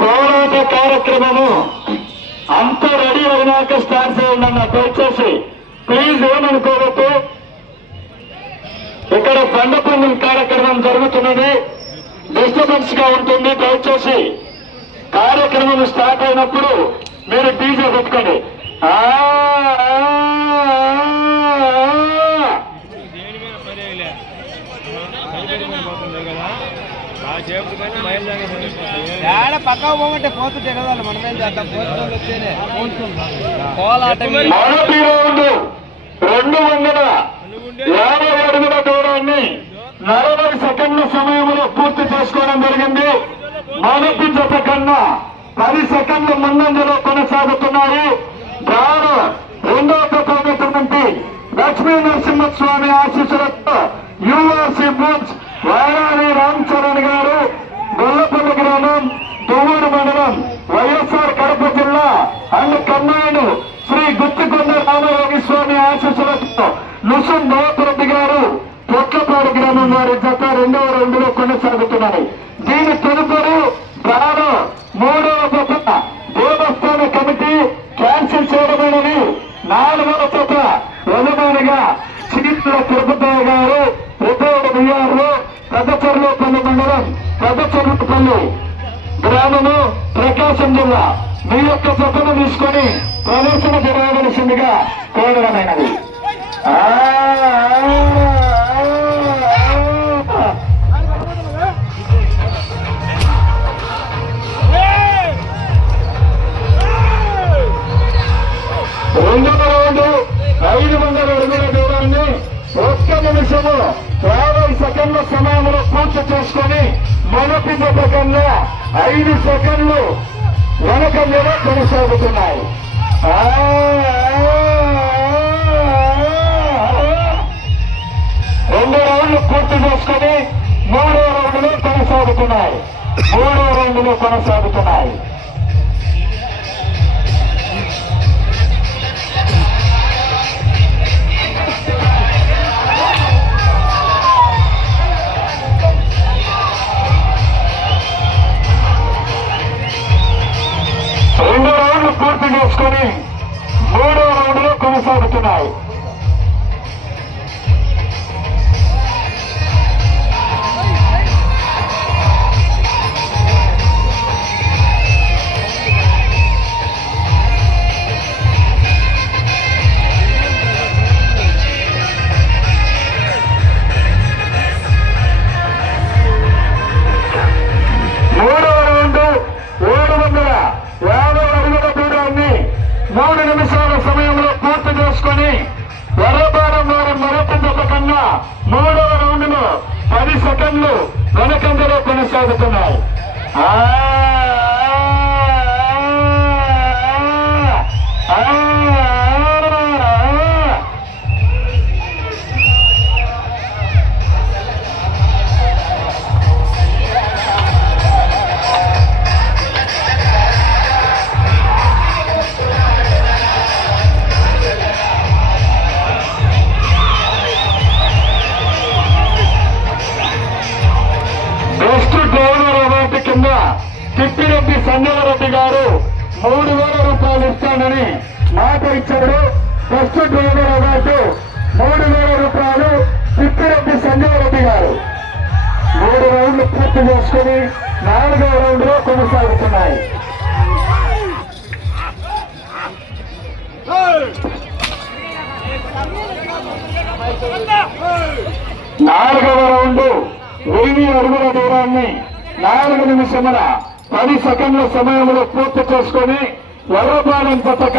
కోలాట కార్యక్రమము అంతా రెడీ అయినాక స్టార్ట్ చేయండి. దయచేసి ప్లీజ్ ఏమనుకోవద్దు. ఇక్కడ బండ పండుగ కార్యక్రమం జరుగుతున్నది, డిస్టర్బెన్స్ గా ఉంటుంది. దయచేసి కార్యక్రమం స్టార్ట్ అయినప్పుడు మీరు డీజే పెట్టుకోండి. పక్క పోమంటే పోతుంటే కదా మనమే చేద్దాం. మొదటి రౌండ్ 250 అడుగుల దూరాన్ని 40 సెకండ్ల సమయంలో పూర్తి చేసుకోవడం జరిగింది. మొదటి జత కన్నా 10 సెకండ్ల ముందంజలో కొనసాగుతున్నాయి. రెండవ జత లక్ష్మీ నరసింహస్వామి ఆశీస్సులతో యూఆర్సీ బుక్స్ వారాణి రామ్ చరణ్ గారు, గొల్లపల్లి గ్రామం, దువ్వూరు మండలం, వైఎస్ఆర్ కడప జిల్లా అండ్ కమ్మాయిను శ్రీ గుత్తికొండ రామయోగి స్వామి ఆశీస్సులతో నుసున్ నోపరెడ్డి గారు, పొట్లపాడు గ్రామం వారి జత రెండవ రౌండ్లో కొనసాగుతున్నాయి. దీని తదుపరి మూడవ జత దేవస్థాన కమిటీ క్యాన్సిల్ చేయడమైనది. 4వ జత యజమానిగా చిన్న తిరుపతయ్య గారు, రిటైర్డ్ బిఆర్ఓ, పెద్దచెర్లోపల్లి మండలం, పెద్దచెర్లోపల్లి గ్రామము, ప్రకాశం జిల్లా. మీ యొక్క జతను తీసుకొని ప్రదర్శన జరగవలసిందిగా కోరడమైనది. రెండవ రౌండ్ 500 అడుగుల దూరాన్ని 1 నిమిషము 50 సెకండ్ల సమయంలో పూర్తి చేసుకొని మొదటి జత కన్నా 5 సెకండ్లు వెనకంజలో కొనసాగుతున్నాయి. 2 రౌండ్లు పూర్తి చేసుకొని 3వ రౌండ్లో కొనసాగుతున్నాయి. 3వ రౌండ్లో కొనసాగుతున్నాయి. పూర్తి చేసుకొని 3వ రౌండ్లో కొనసాగుతున్నాయి. వరపాలెం వారి మొదటి జత కన్నా 3వ రౌండ్లో 10 సెకండ్లు వెనకంజలో కొనసాగుతున్నాయి. తిప్పిరెడ్డి సంజయరెడ్డి గారు 3000 రూపాయలు ఇస్తానని మాట ఇచ్చారు. ఫస్ట్ డ్రైవర్ అవార్డు 3000 రూపాయలు తిప్పిరెడ్డి సంజయరెడ్డి గారు. 3 రౌండ్లు పూర్తి చేసుకుని 4వ రౌండ్లో కొనసాగుతున్నాయి. 4వ రౌండ్ 1000 అడుగుల దూరాన్ని 4 నిమిషముల 10 సెకండ్ల సమయంలో పూర్తి చేసుకొని వరపాలెం పథకం